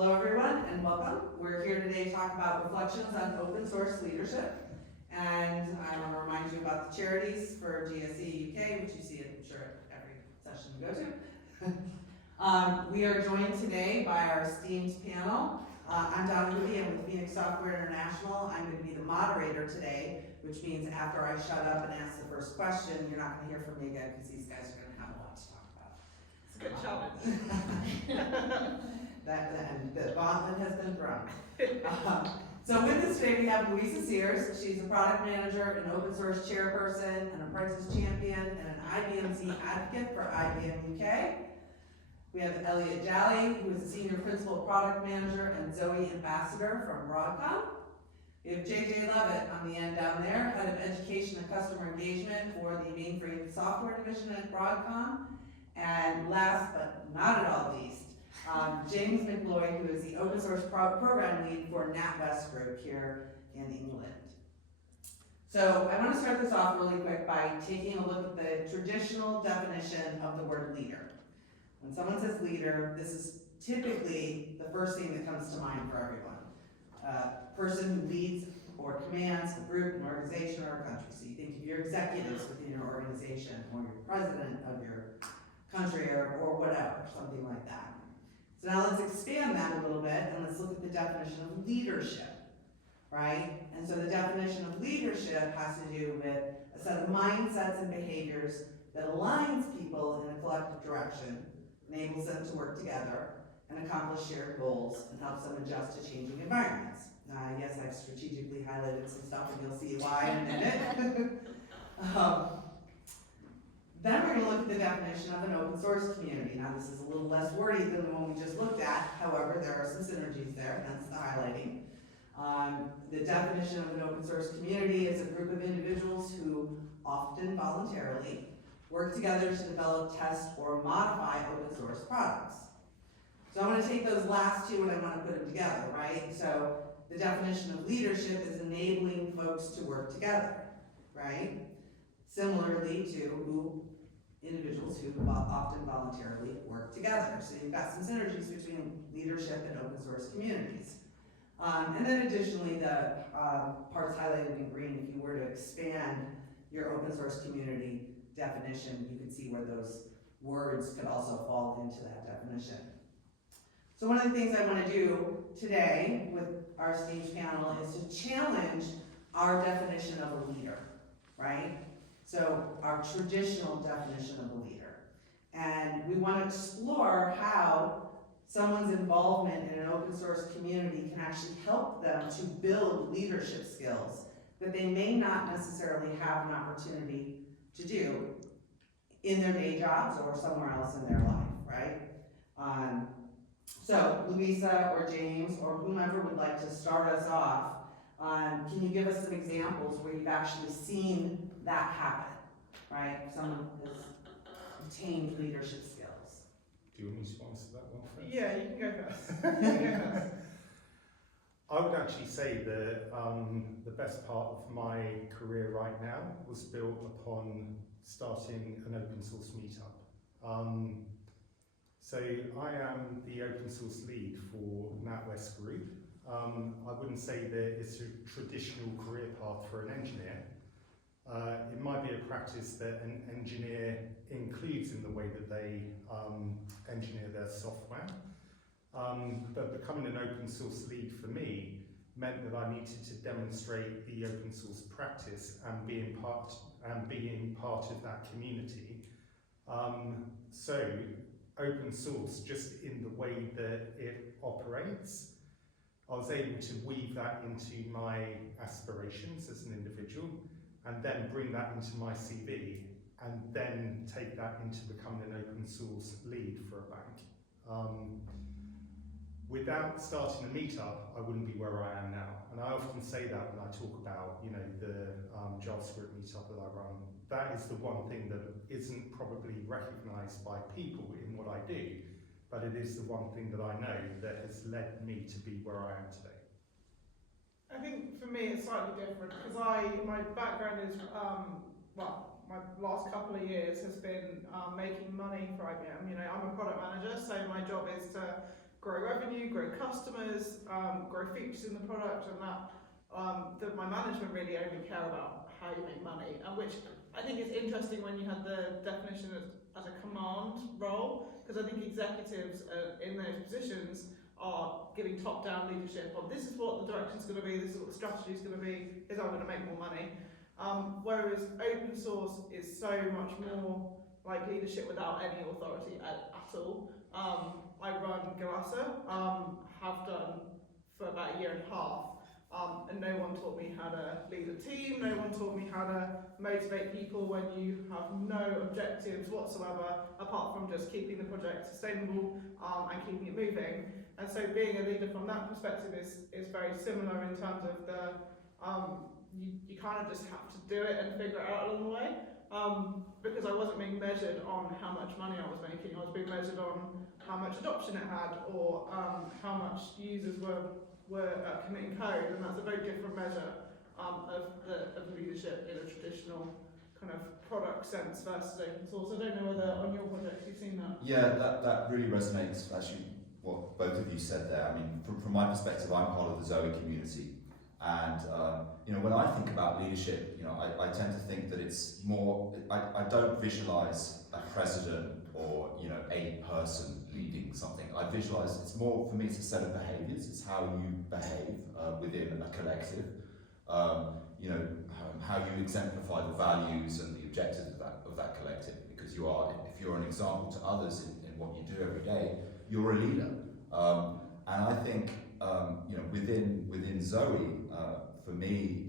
Hello everyone and welcome. We're here today to talk about reflections on open source leadership. And I want to remind you about the charities for GSE UK, which you see, I'm sure, at every session you go to. We are joined today by our esteemed panel. I'm Donna, Hudi. I'm with Phoenix Software International. I'm going to be the moderator today, which means after I shut up and ask the first question, you're not going to hear from me again because these guys are going to have a lot to talk about. It's a good challenge. And the gauntlet has been thrown. So with us today we have Louisa Seers. She's a product manager, an open source chairperson, an apprentice champion, and an IBM-Z advocate for IBM UK. We have Elliot, Jalley, who is a senior principal product manager and Zoe ambassador from Broadcom. We have JJ Lovett on the end down there, head of education and customer engagement for the mainframe software division at Broadcom. And last but not at all least, James McLeod, who is the open source program lead for NatWest group here in England. So I want to start this off really quick by taking a look at the traditional definition of the word leader. When someone says leader, this is typically the first thing that comes to mind for everyone. A person who leads or commands a group, an organization, or a country. So you think of your executives within your organization, or your president of your country, or whatever, something like that. So now let's expand that a little bit and let's look at the definition of leadership, right? And so the definition of leadership has to do with a set of mindsets and behaviors that aligns people in a collective direction, enables them to work together and accomplish shared goals, and helps them adjust to changing environments. Now, yes, I've strategically highlighted some stuff and you'll see why in a minute. Then we're going to look at the definition of an open source community. Now this is a little less wordy than the one we just looked at. However, there are some synergies there, hence the highlighting. The definition of an open source community is a group of individuals who, often voluntarily, work together to develop, test, or modify open source products. So I'm going to take those last two and I want to put them together, right? So the definition of leadership is enabling folks to work together, right? Similarly to individuals who often voluntarily work together. So you've got some synergies between leadership and open source communities. And then additionally, the parts highlighted in green, if you were to expand your open source community definition, you could see where those words could also fall into that definition. So one of the things I want to do today with our esteemed panel is to challenge our definition of a leader, right? So our traditional definition of a leader. And we want to explore how someone's involvement in an open source community can actually help them to build leadership skills that they may not necessarily have an opportunity to do in their day jobs or somewhere else in their life, right? So Louisa or James or whomever would like to start us off, can you give us some examples where you've actually seen that happen, right? Someone has obtained leadership skills. Do you want me to answer that one first? Yeah, you can go first. I would actually say that the best part of my career right now was built upon starting an open source meetup. So I am the open source lead for NatWest Group. I wouldn't say that it's a traditional career path for an engineer. It might be a practice that an engineer includes in the way that they engineer their software. But becoming an open source lead for me meant that I needed to demonstrate the open source practice and being part of that community. So open source, just in the way that it operates, I was able to weave that into my aspirations as an individual and then bring that into my CV and then take that into becoming an open source lead for a bank. Without starting a meetup, I wouldn't be where I am now. And I often say that when I talk about, the JavaScript meetup that I run. That is the one thing that isn't probably recognized by people in what I do, but it is the one thing that I know that has led me to be where I am today. I think for me it's slightly different because my background is, my last couple of years has been making money for IBM. I'm a product manager, so my job is to grow revenue, grow customers, grow features in the product, and that my management really only care about how you make money, and which I think is interesting when you had the definition as a command role, because I think executives in those positions are giving top-down leadership on this is what the direction's going to be, this is what the strategy's going to be, is I'm going to make more money. Whereas open source is so much more like leadership without any authority at all. I run Galassa, have done for about a year and a half, and no one taught me how to lead a team, no one taught me how to motivate people when you have no objectives whatsoever, apart from just keeping the project sustainable and keeping it moving. And so being a leader from that perspective is very similar in terms of the, you kind of just have to do it and figure it out along the way. Because I wasn't being measured on how much money I was making, I was being measured on how much adoption it had, or how much users were committing code, and that's a very different measure of leadership in a traditional kind of product sense versus open source. I don't know whether on your project you've seen that. Yeah, that really resonates, actually, what both of you said there. I mean, from my perspective, I'm part of the Zoe community, and when I think about leadership, I tend to think that it's more, I don't visualize a president or a person leading something. I visualize, it's more, for me, it's a set of behaviors. It's how you behave within a collective, how you exemplify the values and the objectives of that collective, because if you're an example to others in what you do every day, you're a leader. And I think within Zoe, for me,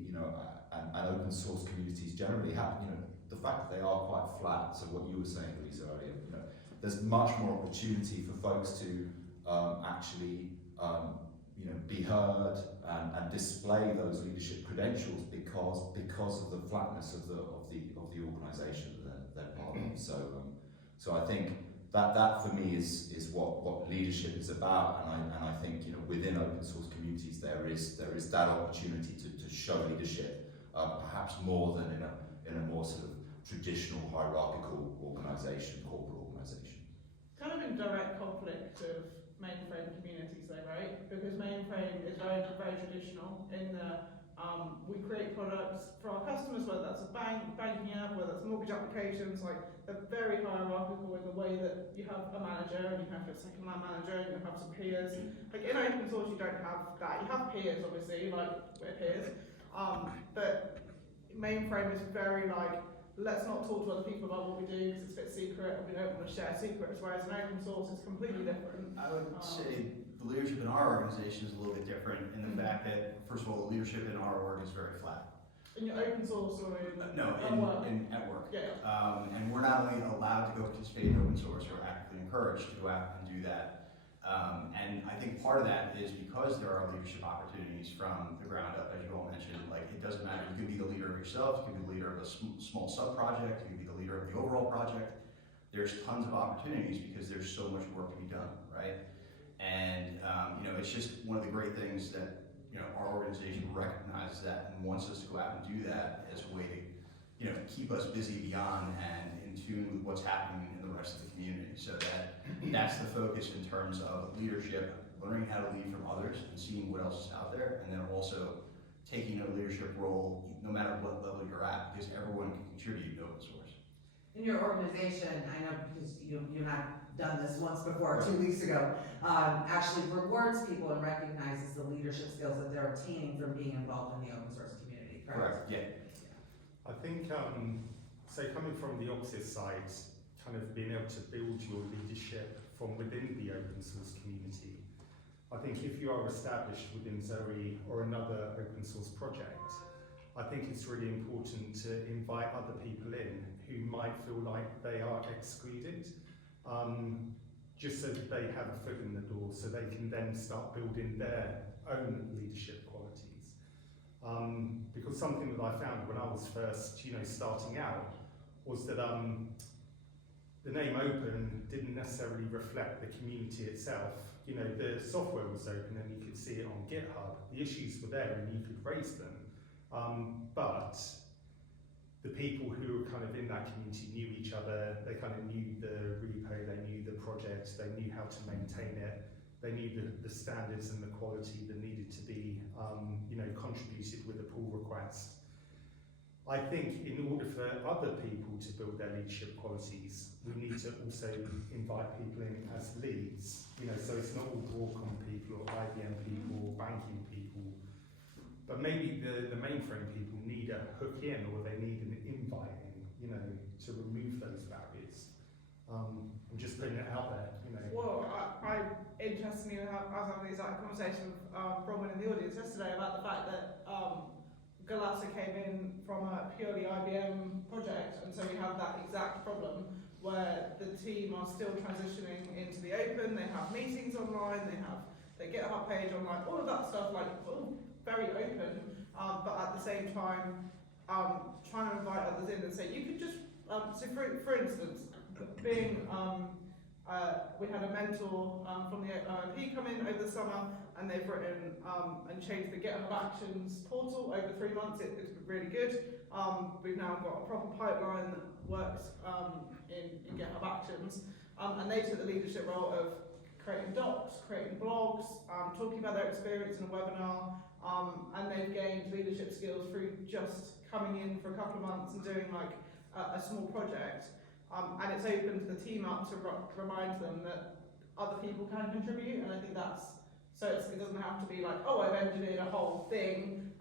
and open source communities generally have, the fact that they are quite flat. So what you were saying, Louisa, earlier, there's much more opportunity for folks to actually, be heard and display those leadership credentials because of the flatness of the organisation that they're part of. So I think that for me is what leadership is about, and I think within open source communities there is that opportunity to show leadership, perhaps more than in a more sort of traditional hierarchical organisation, corporate organisation. Kind of in direct conflict of mainframe communities though, right? Because mainframe is very, very traditional in the we create products for our customers, whether that's a banking app, whether that's mortgage applications, like they're very hierarchical in the way that you have a manager and you have a second line manager and you have some peers. Like in open source you don't have that. You have peers obviously, like we're peers. But mainframe is very like, let's not talk to other people about what we do because it's a bit secret and we don't want to share secrets, whereas in open source it's completely different. I would say the leadership in our organization is a little bit different in the fact that, first of all, the leadership in our org is very flat. In your open source or in At work. Yeah. And we're not only allowed to go participate in open source, we're actively encouraged to go out and do that. And I think part of that is because there are leadership opportunities from the ground up, as you all mentioned. Like, it doesn't matter, you can be the leader of yourself, you can be the leader of a small sub-project, you can be the leader of the overall project. There's tons of opportunities because there's so much work to be done, right? And it's just one of the great things that our organization recognizes that and wants us to go out and do that as a way to keep us busy beyond and in tune with what's happening in the rest of the community. So that's the focus in terms of leadership, learning how to lead from others and seeing what else is out there, and then also taking a leadership role no matter what level you're at, because everyone can contribute to open source. In your organization, I know because you and I have done this once before, 2 weeks ago, actually rewards people and recognizes the leadership skills that they're obtaining from being involved in the open source community, correct? Yeah. I think, so coming from the opposite side, kind of being able to build your leadership from within the open source community, I think if you are established within Zoe or another open source project, I think it's really important to invite other people in who might feel like they are excluded, just so that they have a foot in the door, so they can then start building their own leadership qualities. Because something that I found when I was first, starting out, was that the name Open didn't necessarily reflect the community itself. The software was open and you could see it on GitHub. The issues were there and you could raise them. But the people who were kind of in that community knew each other, they kind of knew the repo, they knew the project, they knew how to maintain it, they need the standards and the quality that needed to be, contributed with a pull request. I think in order for other people to build their leadership qualities, we need to also invite people in as leads. So it's not all Broadcom people or IBM people or banking people, but maybe the mainframe people need a hook in, or they need an invite in, to remove those barriers. I'm just putting it out there, Well, I interestingly, I was having this conversation with Bronwyn in the audience yesterday about the fact that Galasa came in from a purely IBM project, and so we have that exact problem where the team are still transitioning into the open. They have meetings online, they have their GitHub page online, all of that stuff, like all very open, but at the same time trying to invite others in and say you could just so for instance, being we had a mentor from the OMP come in over the summer, and they've written and changed the GitHub Actions portal over 3 months. It's been really good. We've now got a proper pipeline that works in GitHub Actions, and they took the leadership role of creating docs, creating blogs, talking about their experience in a webinar, and they've gained leadership skills through just coming in for a couple of months and doing like a small project. And it's opened the team up to remind them that other people can contribute, and I think that's, so it doesn't have to be like, oh, I've engineered a whole thing,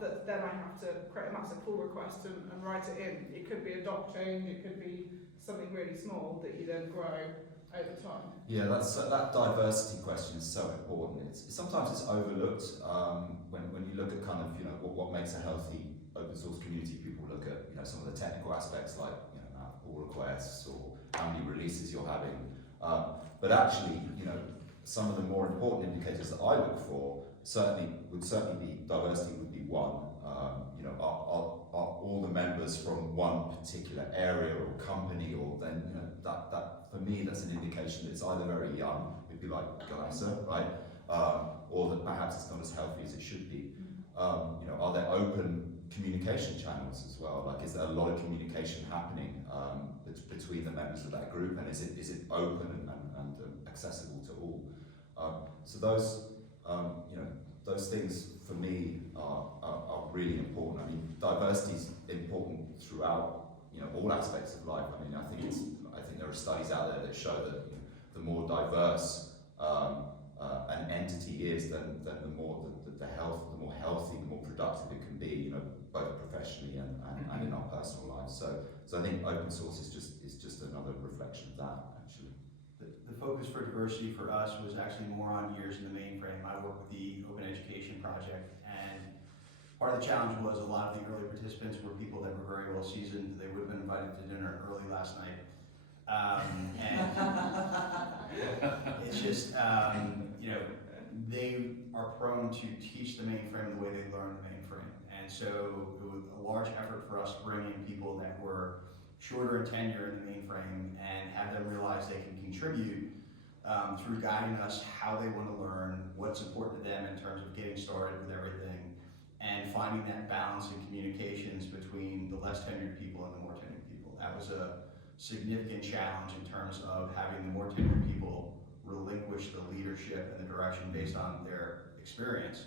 that then I have to create a massive pull request and write it in. It could be a doc change, it could be something really small that you then grow over time. Yeah, that diversity question is so important. Sometimes it's overlooked when you look at kind of what makes a healthy open source community. People look at some of the technical aspects like pull requests or how many releases you're having, but actually some of the more important indicators that I look for would certainly be diversity would be one. Are all the members from one particular area or company, or then that for me that's an indication that it's either very young, maybe like Galasa, right, or that perhaps it's not as healthy as it should be. Are there open communication channels as well? Like, is there a lot of communication happening between the members of that group, and is it open and accessible to all? So those things for me are really important. I mean, diversity is important throughout all aspects of life. I mean, I think there are studies out there that show that the more diverse an entity is, then the more the more healthy, the more productive it can be, both professionally and in our personal lives. So I think open source is just another reflection of that, actually. The focus for diversity for us was actually more on years in the mainframe. I work with the Open Education Project, and part of the challenge was a lot of the early participants were people that were very well seasoned. They would have been invited to dinner early last night. And it's just, they are prone to teach the mainframe the way they learn the mainframe. And so it was a large effort for us to bring in people that were shorter in tenure in the mainframe and have them realize they can contribute through guiding us how they want to learn, what's important to them in terms of getting started with everything, and finding that balance in communications between the less tenured people and the more tenured people. That was a significant challenge in terms of having the more tenured people relinquish the leadership and the direction based on their experience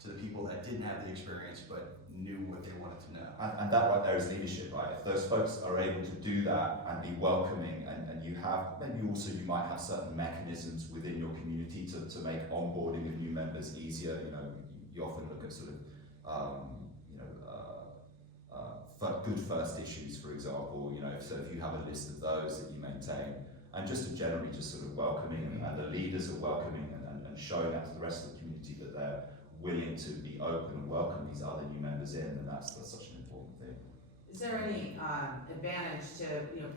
to the people that didn't have the experience but knew what they wanted to know. And that right there is leadership, right? If those folks are able to do that and be welcoming, and you have, maybe also you might have certain mechanisms within your community to make onboarding of new members easier. You often look at sort of good first issues, for example, so if you have a list of those that you maintain, and just generally just sort of welcoming, and the leaders are welcoming and showing that to the rest of the community that they're willing to be open and welcome these other new members in, and that's such an important thing. Is there any advantage to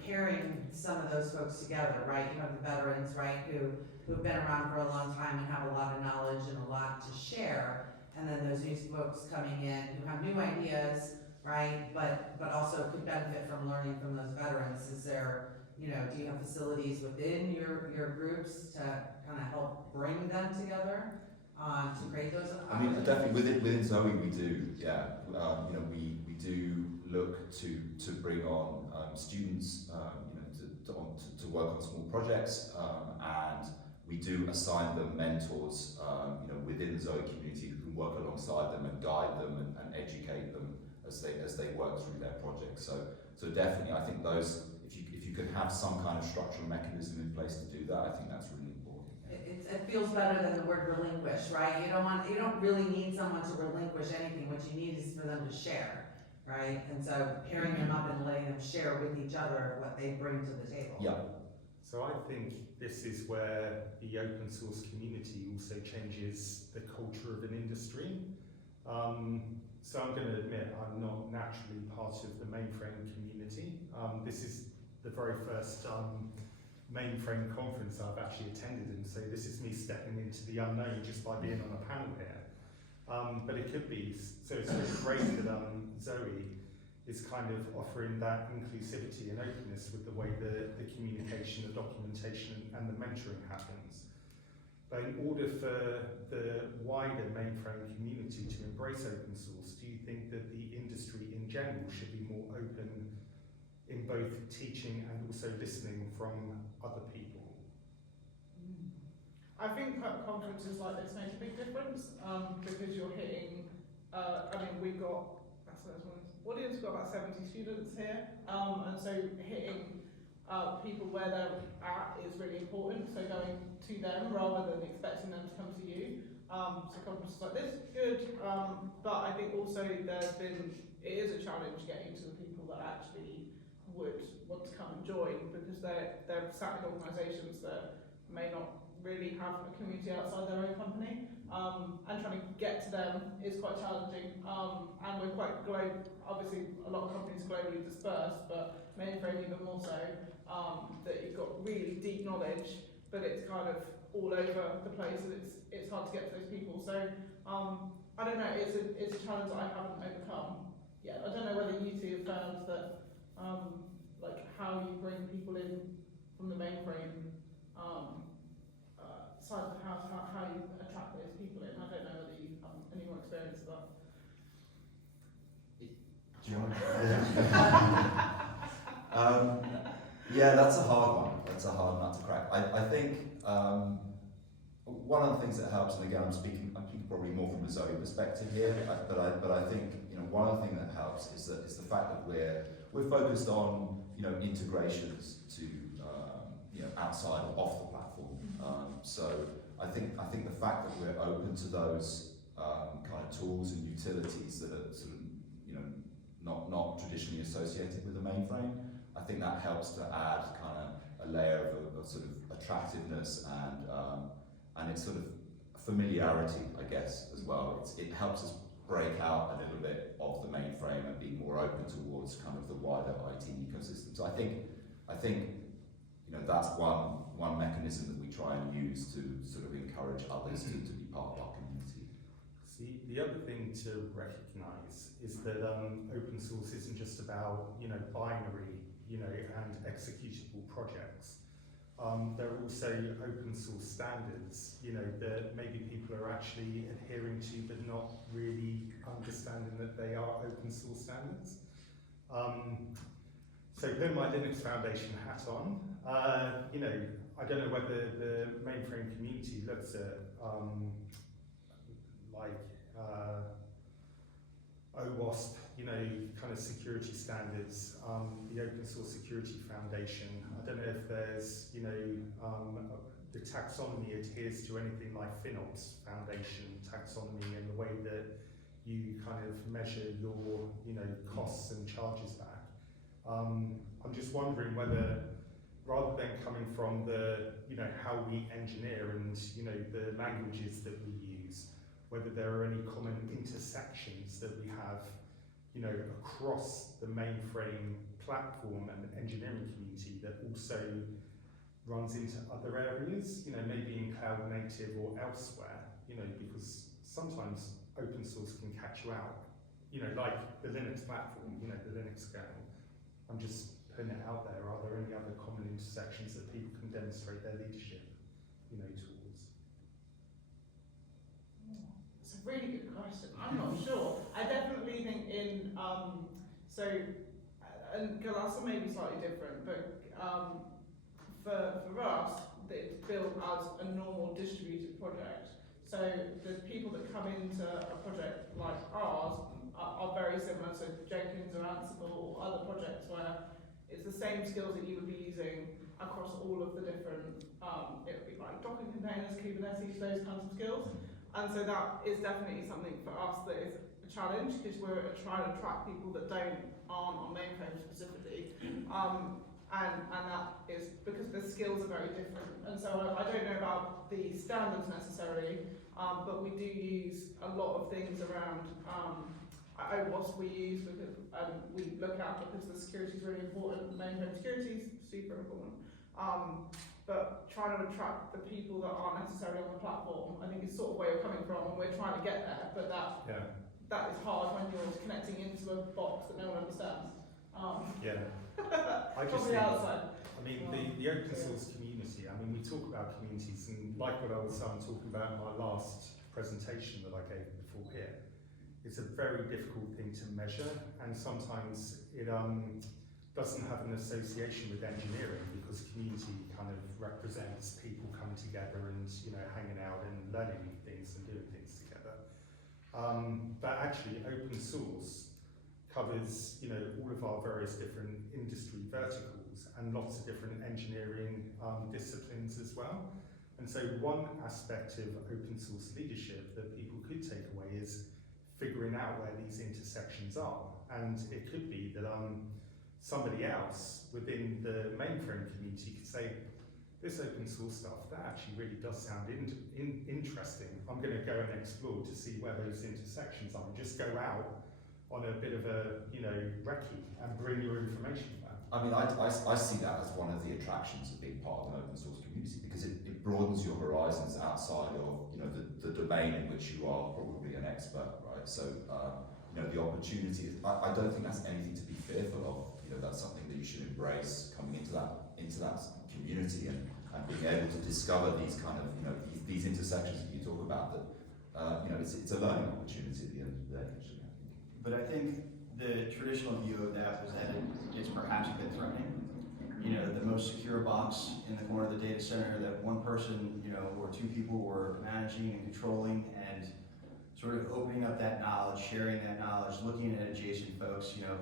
pairing some of those folks together, right? You have the veterans, right, who've been around for a long time and have a lot of knowledge and a lot to share, and then those new folks coming in who have new ideas, right, but also could benefit from learning from those veterans. Is there, do you have facilities within your groups to kind of help bring them together to create those? I mean, definitely within Zoe we do, yeah. We do look to bring on students, to work on small projects, and we do assign them mentors, within the Zoe community who can work alongside them and guide them and educate them as they work through their projects. So definitely, I think those, if you could have some kind of structural mechanism in place to do that, I think that's really important. It feels better than the word relinquish, right? You don't really need someone to relinquish anything. What you need is for them to share, right? And so pairing them up and letting them share with each other what they bring to the table. Yeah. So I think this is where the open source community also changes the culture of an industry. So I'm going to admit I'm not naturally part of the mainframe community. This is the very first mainframe conference I've actually attended, and so this is me stepping into the unknown just by being on a panel here. But it could be, so it's really great that Zoe is kind of offering that inclusivity and openness with the way the communication, the documentation and the mentoring happens. But in order for the wider mainframe community to embrace open source, do you think that the industry in general should be more open in both teaching and also listening from other people? I think conferences like this make a big difference because you're hitting, we've got, audience, we've got about 70 students here, and so hitting people where they're at is really important, so going to them rather than expecting them to come to you. So conferences like this, good, but I think also it is a challenge getting to the people that actually would want to come and join, because they're sat in organisations that may not really have a community outside their own company, and trying to get to them is quite challenging, and we're quite global. Obviously a lot of companies globally dispersed, but mainframe even more so, that you've got really deep knowledge, but it's kind of all over the place, and it's hard to get to those people. So I don't know, it's a challenge that I haven't overcome yet. I don't know whether you two have found that, like how you bring people in from the mainframe side of the house, how you attract those people in. I don't know whether you have any more experience of that. Do you want yeah, that's a hard one. That's a hard nut to crack. I think one of the things that helps, and again, I'm speaking probably more from a Zoe perspective here, but I think one of the things that helps is the fact that we're focused on integrations to outside or off the platform. So I think the fact that we're open to those kind of tools and utilities that are sort of not traditionally associated with the mainframe, I think that helps to add kind of a layer of sort of attractiveness and it's sort of familiarity, I guess, as well. It helps us break out a little bit of the mainframe and be more open towards kind of the wider IT ecosystem. So I think that's one mechanism that we try and use to sort of encourage others to be part of our community. See, the other thing to recognise is that open source isn't just about binary and executable projects. There are also open source standards that maybe people are actually adhering to but not really understanding that they are open source standards. So putting my Linux Foundation hat on, I don't know whether the mainframe community looks at OWASP, kind of security standards, the Open Source Security Foundation. I don't know if there's, the taxonomy adheres to anything like FinOps Foundation taxonomy and the way that you kind of measure your, costs and charges back. I'm just wondering whether, rather than coming from the, how we engineer and, the languages that we use, whether there are any common intersections that we have, across the mainframe platform and engineering community that also runs into other areas, maybe in cloud native or elsewhere, because sometimes open source can catch you out, like the Linux platform, the Linux kernel. I'm just putting it out there. Are there any other common intersections that people can demonstrate their leadership, towards? It's a really good question. I'm not sure. I definitely think and Galassa may be slightly different, but for us, that it's built as a normal distributed project. So the people that come into a project like ours are very similar to Jenkins or Ansible or other projects where it's the same skills that you would be using across all of the different, it would be like Docker containers, Kubernetes, those kinds of skills. And so that is definitely something for us that is a challenge, because we're trying to attract people that aren't on mainframe specifically. And that is because the skills are very different. And so I don't know about the standards necessarily, but we do use a lot of things around OWASP we use because we look at because the security is really important. Mainframe security is super important. But trying to attract the people that aren't necessarily on the platform, I think is sort of where you're coming from, and we're trying to get there. But that is hard when you're connecting into a box that no one understands. I just From the think, outside. I mean, the open source community, I mean, we talk about communities, and like what I was talking about in my last presentation that I gave before here, it's a very difficult thing to measure, and sometimes it doesn't have an association with engineering, because community kind of represents people coming together and, you know, hanging out and learning things and doing things together. But actually, open source covers, you know, all of our various different industry verticals and lots of different engineering disciplines as well. And so one aspect of open source leadership that people could take away is figuring out where these intersections are. And it could be that somebody else within the mainframe community could say, this open source stuff, that actually really does sound interesting. I'm going to go and explore to see where those intersections are, and just go out on a bit of a, you know, recce and bring your information back. I mean, I see that as one of the attractions of being part of an open source community, because it broadens your horizons outside of, you know, the domain in which you are probably an expert, right? So, you know, the opportunity, I don't think that's anything to be fearful of. You know, that's something that you should embrace coming into that community and being able to discover these kind of, you know, these intersections that you talk about. That you know, it's a learning opportunity at the end of the day. Actually, I think. But I think the traditional view of that was that it's perhaps a bit threatening. You know, the most secure box in the corner of the data center that one person, you know, or two people were managing and controlling, and sort of opening up that knowledge, sharing that knowledge, looking at adjacent folks. You know,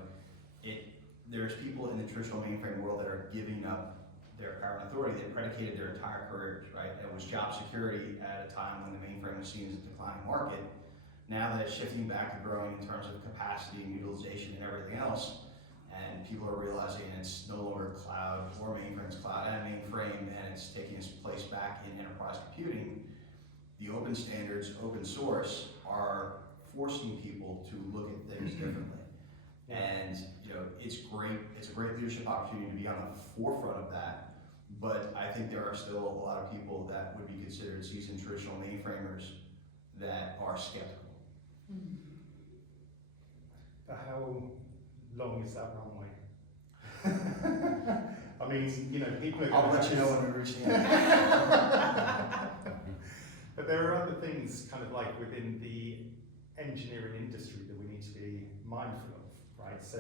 there's people in the traditional mainframe world that are giving up their power and authority. They predicated their entire careers, right? It was job security at a time when the mainframe was seen as a declining market. Now that it's shifting back to growing in terms of capacity and utilization and everything else, and people are realizing it's no longer cloud or mainframe's cloud and mainframe, and it's taking its place back in enterprise computing, the open standards, open source, are forcing people to look at things differently. And, you know, it's great, it's a great leadership opportunity to be on the forefront of that, but I think there are still a lot of people that would be considered seasoned traditional mainframers that are skeptical. But how long is that runway? I mean, you know, people are. I'll let you know when we reach the end. But there are other things, kind of like within the engineering industry, that we need to be mindful of, right? So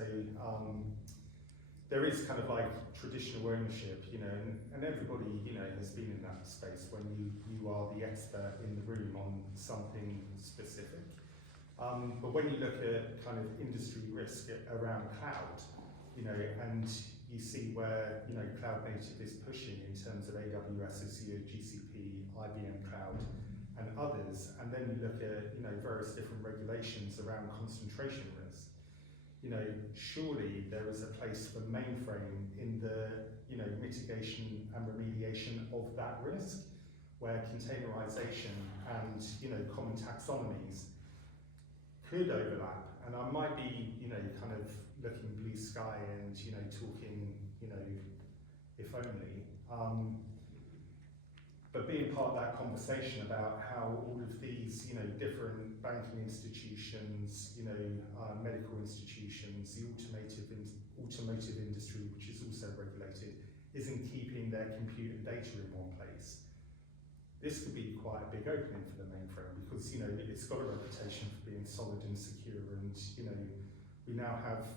there is kind of like traditional ownership, you know, and everybody, you know, has been in that space when you are the expert in the room on something specific. But when you look at kind of industry risk around cloud, you know, and you see where, you know, cloud native is pushing in terms of AWS, Azure, GCP, IBM Cloud, and others, and then you look at, you know, various different regulations around concentration risk. You know, surely there is a place for mainframe in the, you know, mitigation and remediation of that risk, where containerization and, you know, common taxonomies could overlap. And I might be, you know, kind of looking blue sky and, you know, talking, you know, if only. But being part of that conversation about how all of these, you know, different banking institutions, you know, medical institutions, the automotive industry, which is also regulated, isn't keeping their compute and data in one place. This could be quite a big opening for the mainframe, because, you know, it's got a reputation for being solid and secure, and, you know, we now have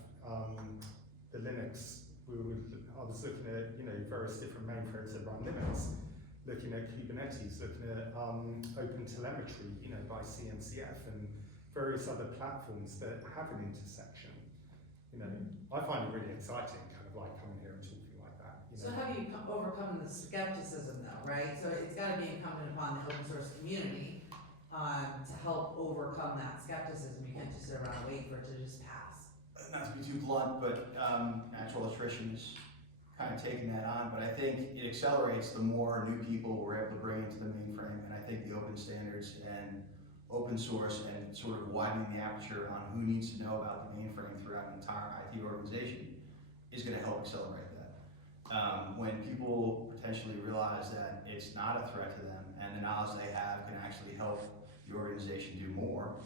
the Linux. I was looking at, you know, various different mainframes that run Linux. looking at Kubernetes, looking at open telemetry, by CNCF and various other platforms that have an intersection. I find it really exciting, kind of like coming here and talking like that. So how do you overcome the skepticism though, right? So it's gotta be incumbent upon the open source community to help overcome that skepticism. You can't just sit around and wait for it to just pass. Not to be too blunt, but natural attrition is kind of taking that on, but I think it accelerates the more new people we're able to bring into the mainframe, and I think the open standards and open source and sort of widening the aperture on who needs to know about the mainframe throughout an entire IT organization is going to help accelerate that. When people potentially realize that it's not a threat to them and the knowledge they have can actually help the organization do more,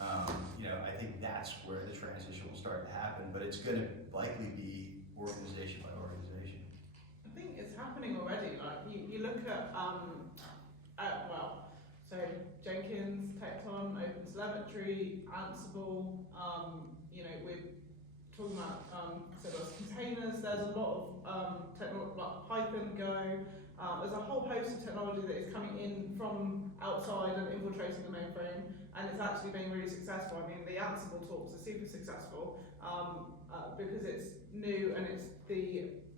I think that's where the transition will start to happen, but it's going to likely be organization by organization. I think it's happening already. Like you look at so Jenkins, Tecton, Open Telemetry, Ansible. We're talking about containers. There's a lot of technology like Python, Go. There's a whole host of technology that is coming in from outside and infiltrating the mainframe, and it's actually been really successful. I mean, the Ansible talks are super successful because it's new and it's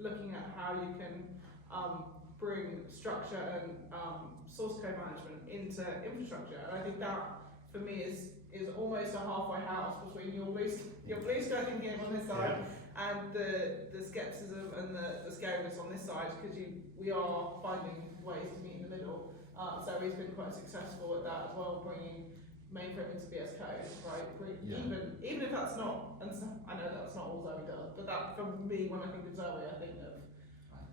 looking at how you can bring structure and source code management into infrastructure. And I think that, for me, is almost a halfway house between your blue sky thinking on this side and the skepticism and the scariness on this side, because we are finding ways to meet in the middle. So he's been quite successful at that as well, bringing mainframe into VS Code, right? Even if that's not, and so, I know that's not all Zoe does, but that, for me, when I think of Zoe, I think of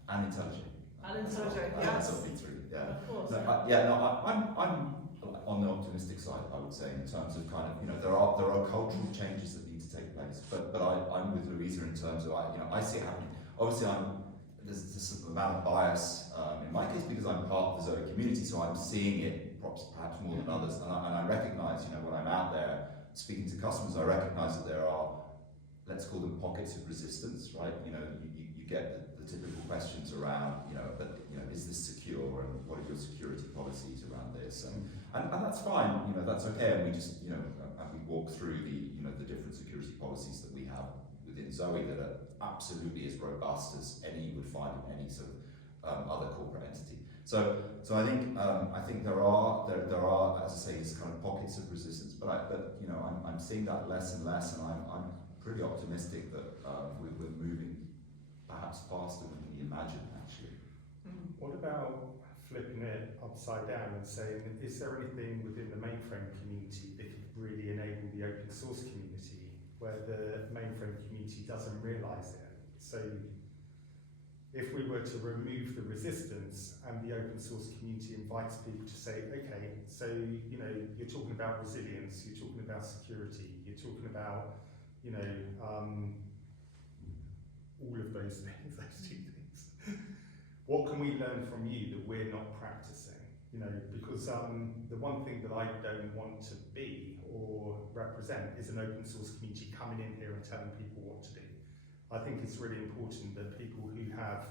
And intelligent. And intelligent, That's yes. something through, yeah. Of course. I'm on the optimistic side, I would say, in terms of kind of, there are cultural changes that need to take place, but I'm with Louisa in terms of, I see it happening. Obviously, there's this amount of bias in my case because I'm part of the Zoe community, so I'm seeing it perhaps more than others, and I recognise, when I'm out there speaking to customers, I recognise that there are, let's call them pockets of resistance, right? You get the typical questions around, is this secure, and what are your security policies around this, and that's fine, that's okay, and we just, and we walk through the different security policies that we have within Zoe that are absolutely as robust as any you would find in any sort of other corporate entity. So I think there are, as I say, these kind of pockets of resistance, but I'm seeing that less and less, and I'm pretty optimistic that we're moving perhaps faster than we imagined, actually. What about flipping it upside down and saying, is there anything within the mainframe community that could really enable the open source community where the mainframe community doesn't realise it? So if we were to remove the resistance and the open source community invites people to say, okay, so you're talking about resilience, you're talking about security, you're talking about all of those things, those two things. What can we learn from you that we're not practicing? Because the one thing that I don't want to be or represent is an open source community coming in here and telling people what to do. I think it's really important that people who have,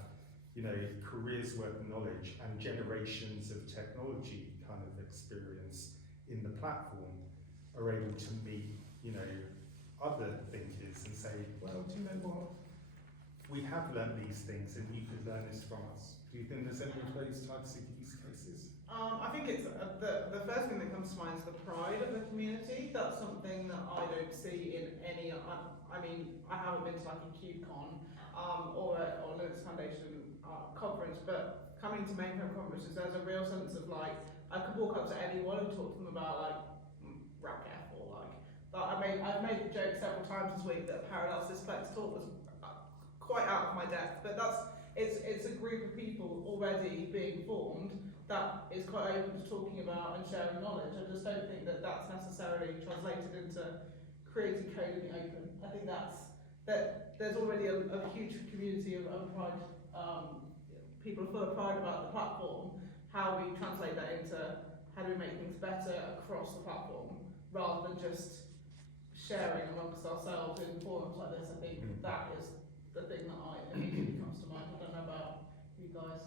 careers worth of knowledge and generations of technology kind of experience in the platform are able to meet, other thinkers and say, well, do you know what? We have learned these things and you could learn this from us. Do you think there's any of those types of use cases? I think it's the first thing that comes to mind is the pride of the community. That's something that I don't see in any. I mean, I haven't been to like a KubeCon or Linux Foundation conference, but coming to mainframe conferences, there's a real sense of like I could walk up to anyone and talk to them about like RACF or like. I've made the joke several times this week that Parallel Sysplex talk was quite out of my depth, but it's a group of people already being formed that is quite open to talking about and sharing knowledge. I just don't think that that's necessarily translated into creating code in the open. I think that there's already a huge community of pride. People are full of pride about the platform. How we translate that into how do we make things better across the platform rather than just sharing amongst ourselves in forums like this. I think that is the thing that immediately comes to mind. I don't know about you guys.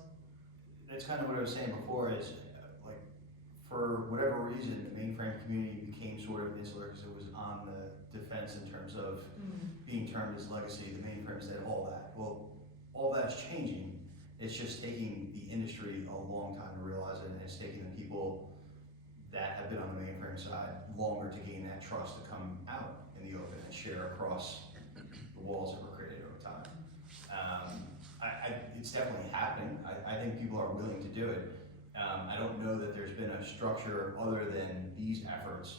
it's kind of what I was saying before is, like, for whatever reason, the mainframe community became sort of insular because it was on the defense in terms of being termed as legacy, the mainframes did all that. Well, all that's changing. It's just taking the industry a long time to realize it, and it's taking the people that have been on the mainframe side longer to gain that trust to come out in the open and share across the walls that were created over time. It's definitely happening. I think people are willing to do it. I don't know that there's been a structure other than these efforts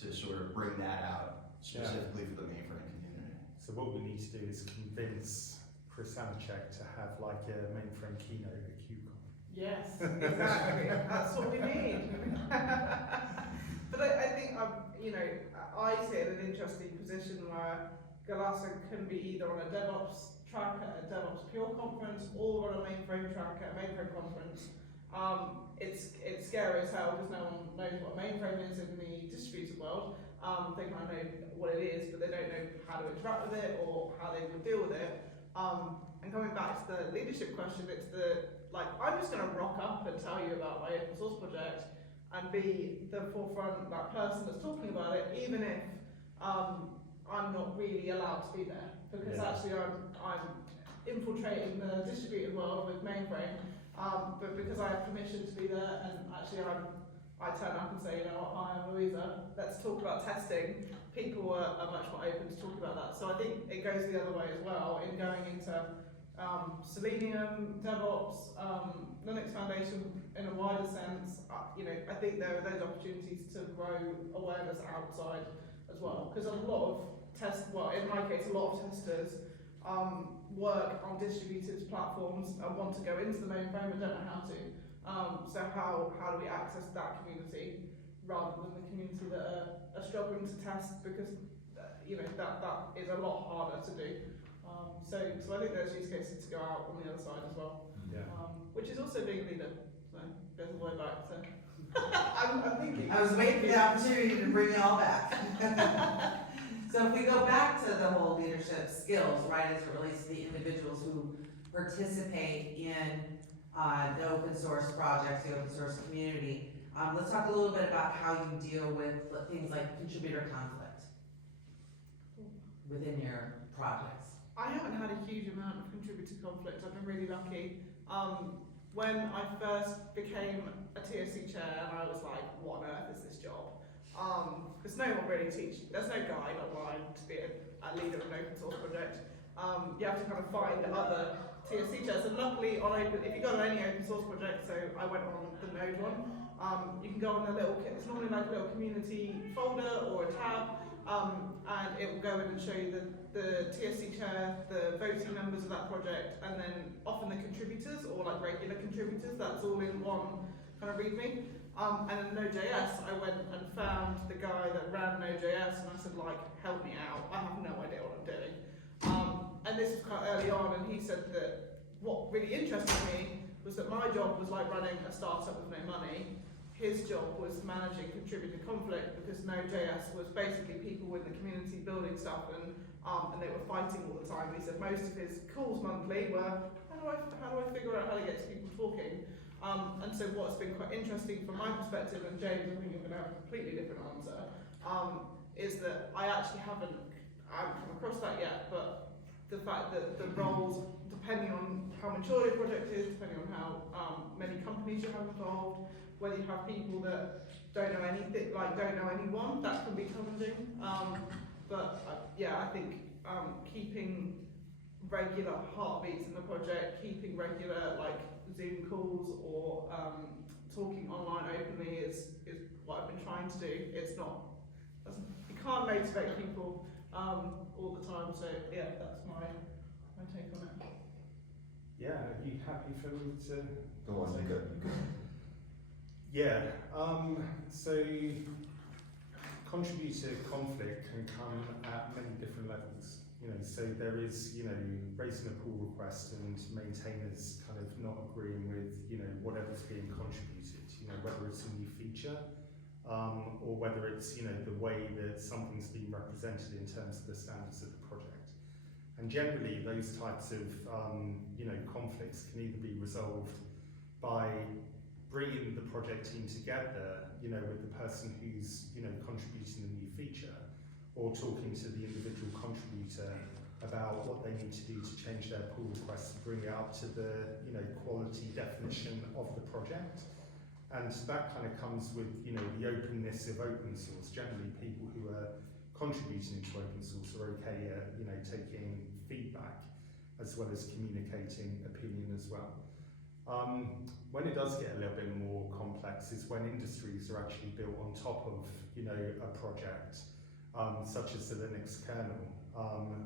to sort of bring that out specifically for the mainframe community. So what we need to do is convince Chris Anacek to have like a mainframe keynote at QCon. Yes, exactly. That's what we need. But I think, I sit in an interesting position where Galassa can be either on a DevOps track at a DevOps Pure conference or on a mainframe track at a mainframe conference. It's scary as hell because no one knows what a mainframe is in the distributed world. They kind of know what it is, but they don't know how to interact with it or how they would deal with it. And coming back to the leadership question, it's I'm just going to rock up and tell you about my open source project and be the forefront, that person that's talking about it, even if I'm not really allowed to be there, because actually I'm infiltrating the distributed world with mainframe, but because I have permission to be there, and actually I turn up and say, hi, I'm Louisa, let's talk about testing. People are much more open to talking about that. So I think it goes the other way as well in going into Selenium, DevOps, Linux Foundation in a wider sense. I think there are those opportunities to grow awareness outside as well, because a lot of in my case, a lot of testers work on distributed platforms and want to go into the mainframe but don't know how to. So how do we access that community rather than the community that are struggling to test, because that is a lot harder to do. So I think there's use cases to go out on the other side as well, which is also being a leader. So there's a way back to. I'm thinking. I was waiting for the opportunity to bring you all back. So if we go back to the whole leadership skills, right, as it relates to the individuals who participate in the open source projects, the open source community, let's talk a little bit about how you deal with things like contributor conflict within your projects. I haven't had a huge amount of contributor conflict. I've been really lucky. When I first became a TSC chair, and I was like, what on earth is this job? Because no one really teaches, there's no guide online to be a leader of an open source project. You have to kind of find other TSC chairs. And luckily, if you go on any open source project, so I went on the Node one, you can go on it's normally like a little community folder or a tab, and it will go in and show you the TSC chair, the voting members of that project, and then often the contributors or like regular contributors. That's all in one kind of README. And in Node.js, I went and found the guy that ran Node.js, and I said, help me out. I have no idea what I'm doing. And this was quite early on, and he said that what really interested me was that my job was like running a startup with no money. His job was managing contributor conflict, because Node.js was basically people in the community building stuff, and they were fighting all the time. And he said most of his calls monthly were, how do I figure out how to get to people talking? And so what's been quite interesting from my perspective, and James, I think you're going to have a completely different answer, is that I actually haven't come across that yet, but the fact that the roles, depending on how mature your project is, depending on how many companies you have involved, whether you have people that don't know anything, don't know anyone, that can be challenging. I think keeping regular heartbeats in the project, keeping regular Zoom calls or talking online openly is what I've been trying to do. You can't motivate people all the time, so that's my take on it. Yeah, are you happy for me to? Go on, you go. Yeah, so contributor conflict can come at many different levels. So there is, raising a pull request and maintainers kind of not agreeing with, whatever's being contributed, whether it's a new feature, or whether it's, the way that something's being represented in terms of the standards of the project. And generally, those types of, conflicts can either be resolved by bringing the project team together, with the person who's, contributing a new feature, or talking to the individual contributor about what they need to do to change their pull requests to bring it up to the, quality definition of the project. And that kind of comes with, the openness of open source. Generally, people who are contributing to open source are okay at, taking feedback as well as communicating opinion as well. When it does get a little bit more complex is when industries are actually built on top of, a project, such as the Linux kernel,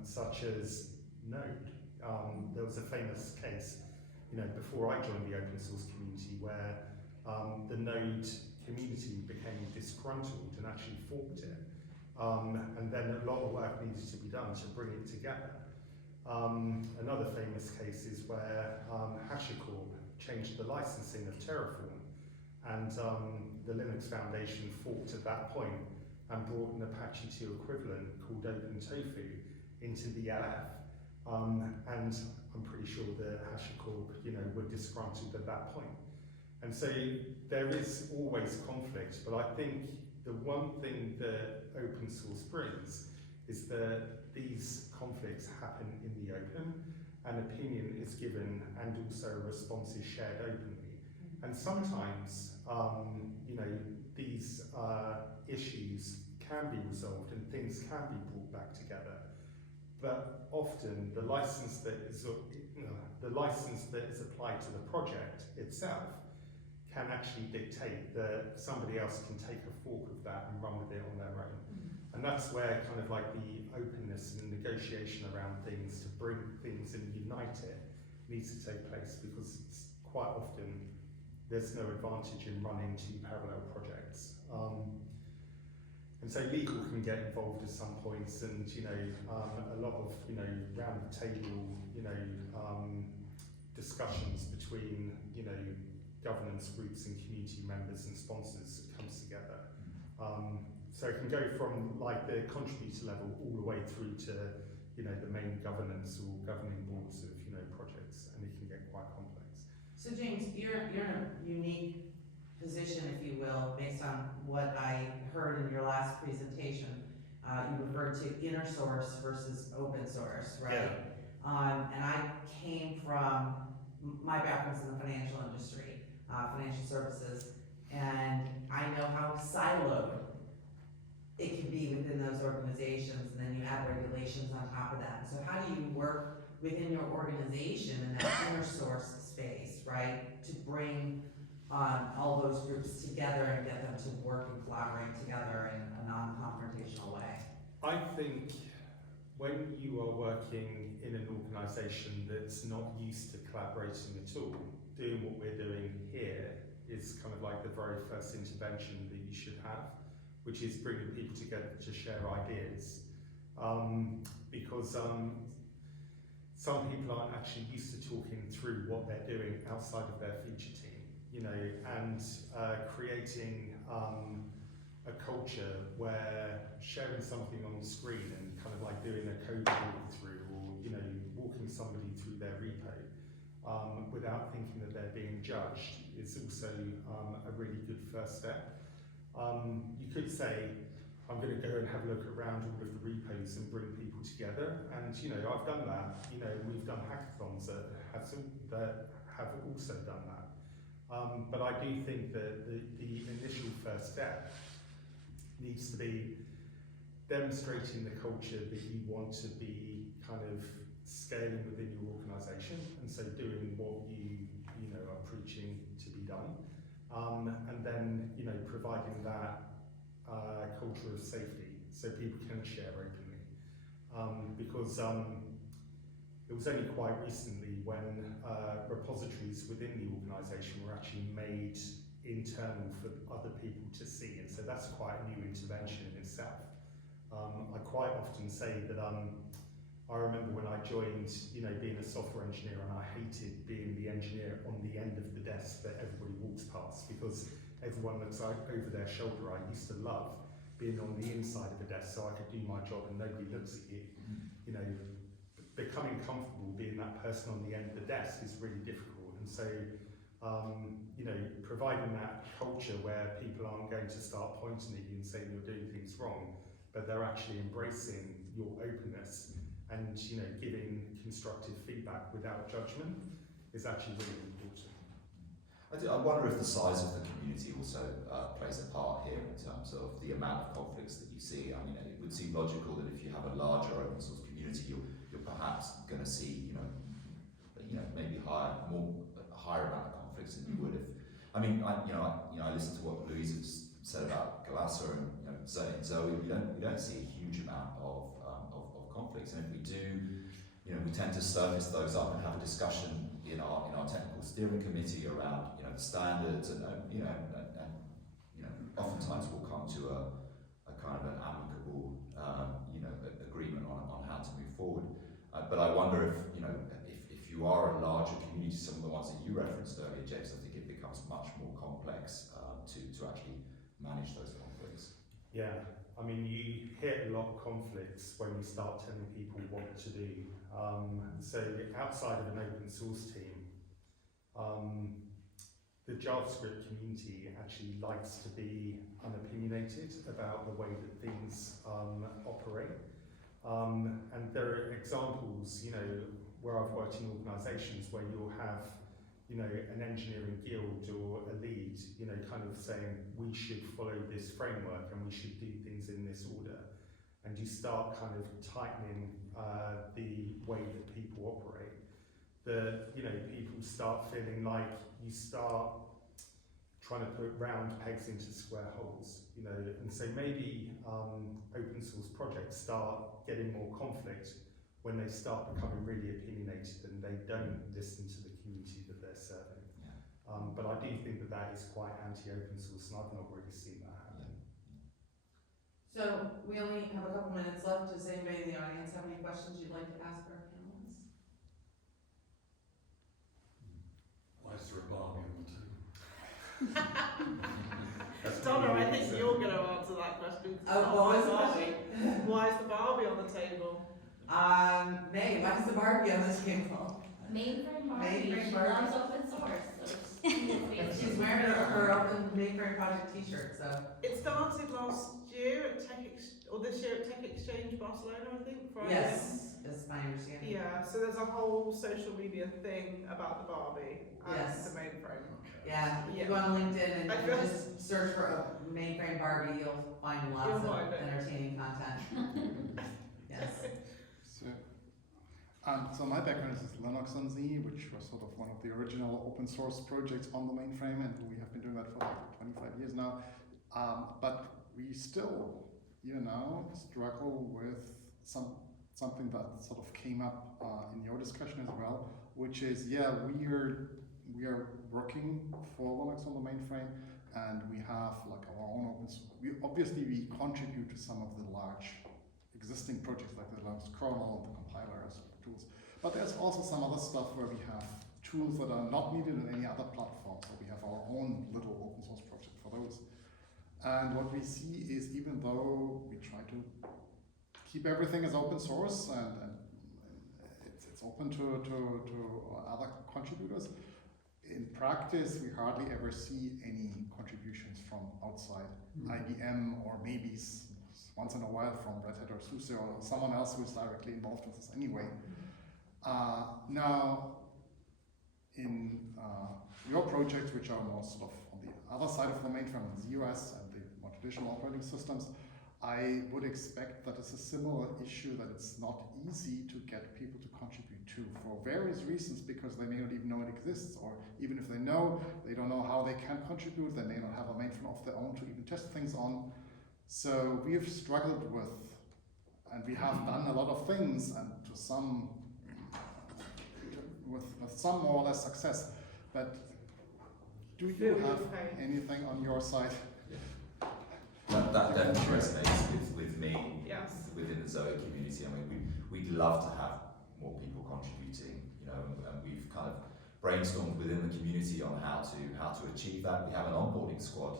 such as Node. There was a famous case, before I joined the open source community where the Node community became disgruntled and actually forked it. And then a lot of work needed to be done to bring it together. Another famous case is where HashiCorp changed the licensing of Terraform, and the Linux Foundation forked at that point and brought an Apache 2 equivalent called OpenTofu into the LF. And I'm pretty sure that HashiCorp, were disgruntled at that point. And so there is always conflict, but I think the one thing that open source brings is that these conflicts happen in the open, and opinion is given, and also a response is shared openly. And sometimes, these issues can be resolved and things can be brought back together. But often the license that is applied to the project itself can actually dictate that somebody else can take a fork of that and run with it on their own. And that's where kind of like the openness and negotiation around things to bring things and unite it needs to take place, because quite often there's no advantage in running two parallel projects. And so legal can get involved at some points, and a lot of round the table discussions between governance groups and community members and sponsors comes together. So it can go from like the contributor level all the way through to the main governance or governing boards of projects, and it can get quite complex. So James, you're in a unique position, if you will, based on what I heard in your last presentation. You referred to inner source versus open source, right? Yeah. And I came from, my background's in the financial industry, financial services, and I know how siloed it can be within those organizations, and then you add regulations on top of that. So how do you work within your organization in that inner source space, right, to bring all those groups together and get them to work and collaborate together in a non-confrontational way? I think when you are working in an organisation that's not used to collaborating at all, doing what we're doing here is kind of like the very first intervention that you should have, which is bringing people together to share ideas. Because some people aren't actually used to talking through what they're doing outside of their feature team, and creating a culture where sharing something on the screen and kind of like doing a code walkthrough, or walking somebody through their repo without thinking that they're being judged is also a really good first step. You could say, I'm going to go and have a look around all of the repos and bring people together, and I've done that. We've done hackathons that have also done that. But I do think that the initial first step needs to be demonstrating the culture that you want to be kind of scaling within your organisation, and so doing what you are preaching to be done, and then providing that culture of safety so people can share openly, because it was only quite recently when repositories within the organisation were actually made internal for other people to see, and so that's quite a new intervention in itself. I quite often say that I remember when I joined, being a software engineer, and I hated being the engineer on the end of the desk that everybody walks past, because everyone looks over their shoulder. I used to love being on the inside of the desk so I could do my job and nobody looks at you. Becoming comfortable being that person on the end of the desk is really difficult, and so You know, providing that culture where people aren't going to start pointing at you and saying you're doing things wrong, but they're actually embracing your openness and, you know, giving constructive feedback without judgment is actually really important. I wonder if the size of the community also plays a part here in terms of the amount of conflicts that you see. I mean, it would seem logical that if you have a larger open source community, you're perhaps going to see, maybe a higher amount of conflicts than you would if. I mean, I listened to what Louisa said about Galassa and Zoe. We don't see a huge amount of conflicts, and if we do, we tend to surface those up and have a discussion in our technical steering committee around the standards, and oftentimes we'll come to a kind of an amicable agreement on how to move forward. But I wonder if you are a larger community, some of the ones that you referenced earlier, James, I think it becomes much more complex to actually manage those conflicts. Yeah, I mean, you hit a lot of conflicts when you start telling people what to do. So outside of an open source team, the JavaScript community actually likes to be unopinionated about the way that things operate. And there are examples, where I've worked in organisations where you'll have, an engineering guild or a lead, kind of saying we should follow this framework and we should do things in this order. And you start kind of tightening the way that people operate. People start feeling like you start trying to put round pegs into square holes, and so maybe open source projects start getting more conflict when they start becoming really opinionated and they don't listen to the community that they're serving. Yeah. But I do think that is quite anti-open source, and I've not really seen that happen. So we only have a couple minutes left. Does anybody in the audience have any questions you'd like to ask our panelists? Why is there a Barbie on the table? Donna, I think you're going to answer that question. What was the question? Why is the Barbie on the table? May, why is the Barbie on this table? Mainframe Barbie, Mainframe she Barbie. loves open source. So She's wearing her Open Mainframe Project t-shirt, so. It started last year at this year at Tech Exchange Barcelona, I think. Friday. Yes, is my understanding. Yeah, so there's a whole social media thing about the Barbie and Yes. the mainframe. Yeah, if you go on LinkedIn and you just search for a Mainframe Barbie, you'll find lots You'll of find it. entertaining content. Yes. So my background is Linux on Z, which was sort of one of the original open source projects on the mainframe, and we have been doing that for like 25 years now. But we still, struggle with something that sort of came up in your discussion as well, which is, we are working for Linux on the mainframe, and we have like our own open source. We contribute to some of the large existing projects like the Linux kernel and the compilers. Tools. But there's also some other stuff where we have tools that are not needed in any other platform, so we have our own little open source project for those. And what we see is, even though we try to keep everything as open source and it's open to other contributors, in practice we hardly ever see any contributions from outside IBM, or maybe once in a while from Red Hat or SUSE or someone else who is directly involved with this anyway. Now, in your projects, which are more sort of on the other side of the mainframe, the ZOS and the more traditional operating systems, I would expect that it's a similar issue, that it's not easy to get people to contribute to, for various reasons, because they may not even know it exists, or even if they know, they don't know how they can contribute, they may not have a mainframe of their own to even test things on. So we have struggled with, and we have done a lot of things, and with some more or less success. But do you have anything on your side? That definitely resonates with me. Yes. Within the Zoe community. I mean, we'd love to have more people contributing, and we've kind of brainstormed within the community on how to achieve that. We have an onboarding squad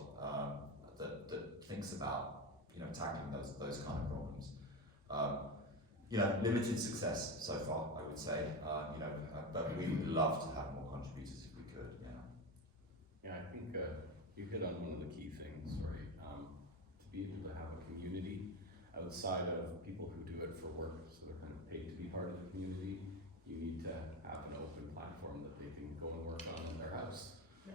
that thinks about tackling those kind of problems. Limited success so far, I would say. But we would love to have more contributors if we could. Yeah. think you hit on one of the key things, right? To be able to have a community outside of people who do it for work, so they're kind of paid to be part of the community, you need to have an open platform that they can go and work on in their house. Yeah.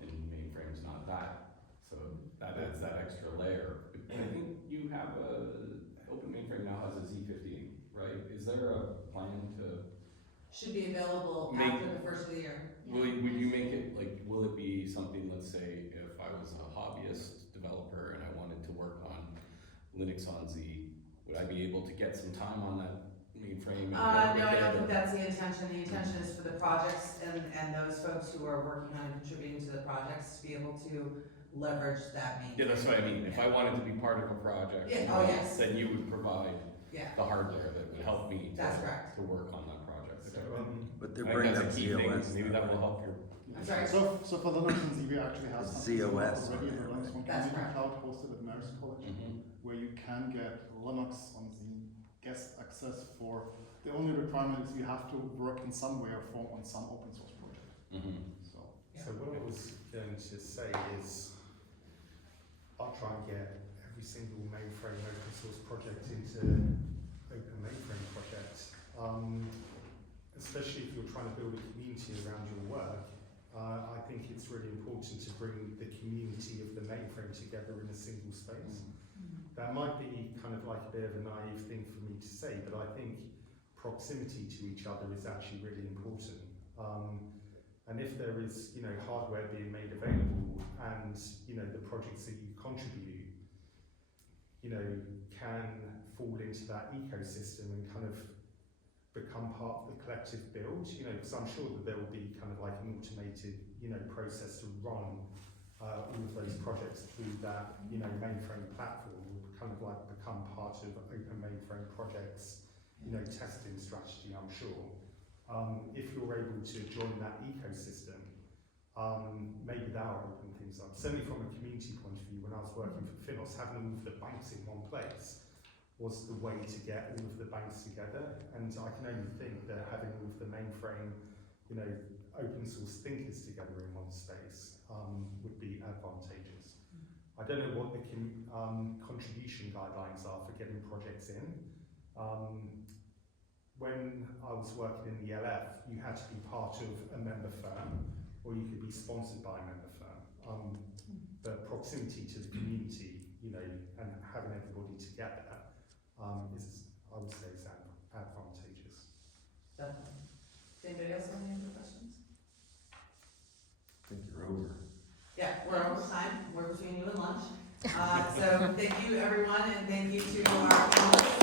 And mainframe's not that, so that adds that extra layer. And I think you have Open Mainframe now has a Z15, right? Is there a plan to, Should be available Make- after the first of the year. will you make it, like, will it be something, let's say, if I was a hobbyist developer and I wanted to work on Linux on Z, would I be able to get some time on that mainframe? And work No, with I it, don't or- think that's the intention. The intention is for the projects and those folks who are working on and contributing to the projects to be able to leverage that main. Yeah, that's what I mean. If I wanted to be part of a project, Yeah, oh, yes. then you would provide Yeah, the hardware that would help me that's correct. to work on that project. So, But they're I think bringing up that's a key thing. ZOS. Maybe that will help your. I'm sorry. So for Linux and Z, we actually have something ZOS already in the on Linux One That's Community correct. Cloud hosted at Marist College, where you can get Linux on Z guest access for, the only requirement is you have to work in some way or form on some open source project. So, So what I was going to say is, I'll try and get every single mainframe open source project into Open Mainframe Project. Especially if you're trying to build a community around your work, I think it's really important to bring the community of the mainframe together in a single space. That might be kind of like a bit of a naive thing for me to say, but I think proximity to each other is actually really important. And if there is, hardware being made available and, the projects that you contribute, can fall into that ecosystem and kind of become part of the collective build, because I'm sure that there will be kind of like an automated, process to run all of those projects through that, mainframe platform will kind of like become part of Open Mainframe Project's, testing strategy, I'm sure. If you're able to join that ecosystem, maybe that will open things up. Certainly from a community point of view, when I was working for Finos, having all of the banks in one place was the way to get all of the banks together. And I can only think that having all of the mainframe, open source thinkers together in one space would be advantageous. I don't know what the contribution guidelines are for getting projects in. When I was working in the LF, you had to be part of a member firm, or you could be sponsored by a member firm. The proximity to the community, and having everybody together is, I would say, is advantageous. Definitely. Does anybody else have any other questions? I think you're over. Yeah, we're over time. We're between you and lunch. So thank you, everyone, and thank you to our panelists.